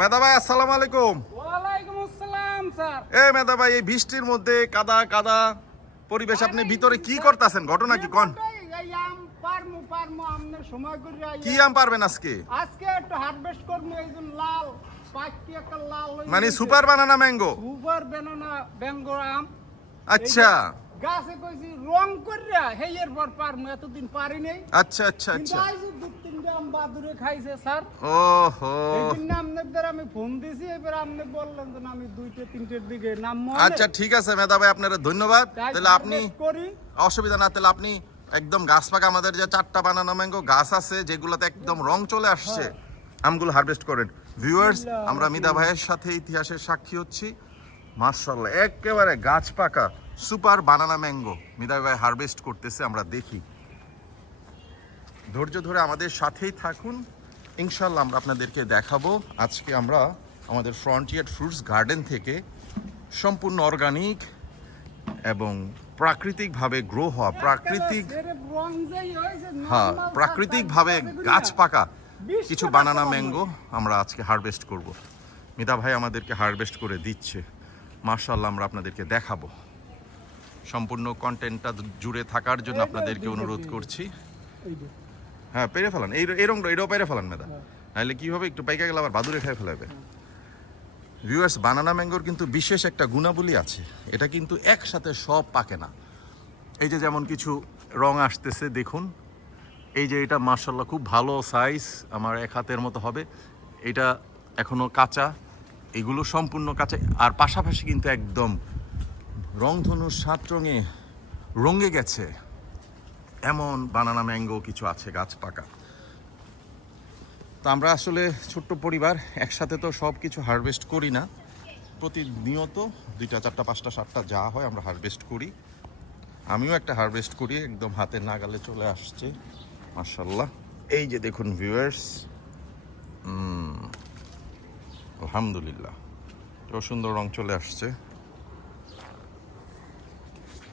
মেধা ভাই আসসালামু আলাইকুম। ওয়ালাইকুম আসসালাম স্যার। মেধা ভাই, এই বৃষ্টির মধ্যে কাদা কাদা পরিবেশ, আপনি ভিতরে কি করতেছেন? ঘটনা কি কোন? কি আম পারবেন আজকে? আজকে একটু হারভেস্ট করব, এইজন লাল পাকি একটা লাল মানে super banana mango? Super banana mango আম। আচ্ছা গাছে কইছি রং কইরা হেয়ের পর পারমু, এতদিন পারি নাই। আচ্ছা আচ্ছা আচ্ছা। কিন্তু দু তিনটা আম বাদুরে খাইছে স্যার। ওহো, এইদিন আপনাদের আমি ফোন দিছি, এবার আপনি বললেন যে আমি 2টা 3টের দিকে নামবো। আচ্ছা ঠিক আছে মেধা ভাই, আপনার ধন্যবাদ। তাহলে আপনি করি অসুবিধা না, তাহলে আপনি একদম গাছ পাকা আমাদের যে 4টা বানানা ম্যাঙ্গো গাছ আছে যেগুলোতে একদম রং চলে আসছে, আমগুলো হারভেস্ট করেন। ভিউয়ার্স, আমরা মিদা ভাইয়ের সাথে ইতিহাসের সাক্ষী হচ্ছি। মাশাআল্লাহ, একেবারে গাছ পাকা সুপার বানানা ম্যাঙ্গো মিদা ভাই হারভেস্ট করতেছে। আমরা দেখি, ধৈর্য ধরে আমাদের সাথেই থাকুন, ইনশাল্লাহ আমরা আপনাদেরকে দেখাবো। আজকে আমরা আমাদের ফ্রন্টিয়ার ফ্রুটস গার্ডেন থেকে সম্পূর্ণ অর্গানিক এবং প্রাকৃতিকভাবে গ্রো হওয়া, প্রাকৃতিকভাবে গাছ পাকা কিছু বানানা ম্যাঙ্গো আমরা আজকে হারভেস্ট করব। মিতা ভাই আমাদেরকে হারভেস্ট করে দিচ্ছে। মাশাআল্লাহ, আমরা আপনাদেরকে দেখাবো। সম্পূর্ণ কন্টেন্টটা জুড়ে থাকার জন্য আপনাদেরকে অনুরোধ করছি। হ্যাঁ, পেরে ফেলান, এটাও পেরে ফেলান মেদা, নাহলে কি হবে, একটু পাইকা গেলে আবার বাদুরে খেয়ে ফেলাবে। ভিউয়ার্স, বানানা ম্যাঙ্গোর কিন্তু বিশেষ একটা গুণাবলী আছে, এটা কিন্তু একসাথে সব পাকে না। এই যে যেমন কিছু রং আসতেছে দেখুন, এই যে এটা মাশাআল্লাহ খুব ভালো সাইজ, আমার এক হাতের মতো হবে। এটা এখনো কাঁচা, এগুলো সম্পূর্ণ কাঁচা। আর পাশাপাশি কিন্তু একদম রংধনুর 7 রঙে রঙে গেছে এমন বানানা ম্যাঙ্গো কিছু আছে গাছ পাকা। তো আমরা আসলে ছোট্ট পরিবার, একসাথে তো সব কিছু হারভেস্ট করি না, প্রতিনিয়ত 2টা 4টা 5টা 7টা যা হয় আমরা হারভেস্ট করি। আমিও একটা হারভেস্ট করি, একদম হাতের নাগালে চলে আসছে মাশাআল্লাহ। এই যে দেখুন ভিউয়ার্স, আলহামদুলিল্লাহ, এত সুন্দর রং চলে আসছে।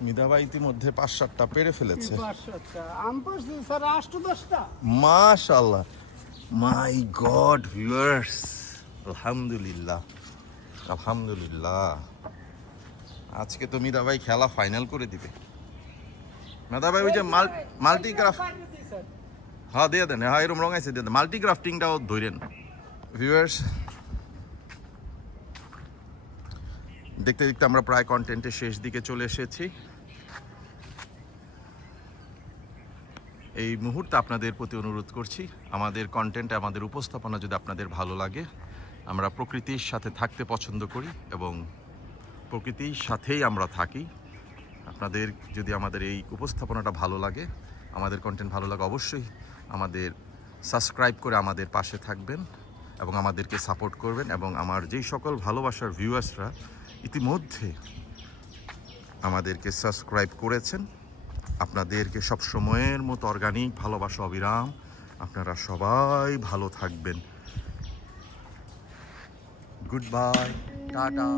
মিদাবাই ইতিমধ্যে 5-7টা পেরে ফেলেছে। মাশাআল্লাহ, মাই গড ভিউয়ার্স, আলহামদুলিল্লাহ আলহামদুলিল্লাহ। আজকে তো মিদা ভাই খেলা ফাইনাল করে দিবে। মিদা ভাই ওই যে মাল্টিক্রাফট, হ্যাঁ দিয়ে দেন, হ্যাঁ এরকম রং আছে দিয়ে দেন, মাল্টিক্রাফটিংটাও ধরেন। ভিউয়ার্স, দেখতে দেখতে আমরা প্রায় কন্টেন্টের শেষ দিকে চলে এসেছি। এই মুহূর্তে আপনাদের প্রতি অনুরোধ করছি, আমাদের কন্টেন্ট, আমাদের উপস্থাপনা যদি আপনাদের ভালো লাগে, আমরা প্রকৃতির সাথে থাকতে পছন্দ করি এবং প্রকৃতির সাথেই আমরা থাকি। আপনাদের যদি আমাদের এই উপস্থাপনাটা ভালো লাগে, আমাদের কন্টেন্ট ভালো লাগে, অবশ্যই আমাদের সাবস্ক্রাইব করে আমাদের পাশে থাকবেন এবং আমাদেরকে সাপোর্ট করবেন। এবং আমার যেই সকল ভালোবাসার ভিউয়ার্সরা ইতিমধ্যে আমাদেরকে সাবস্ক্রাইব করেছেন, আপনাদেরকে সব সময়ের মতো অর্গানিক ভালোবাসা অবিরাম। আপনারা সবাই ভালো থাকবেন। Good bye, tata.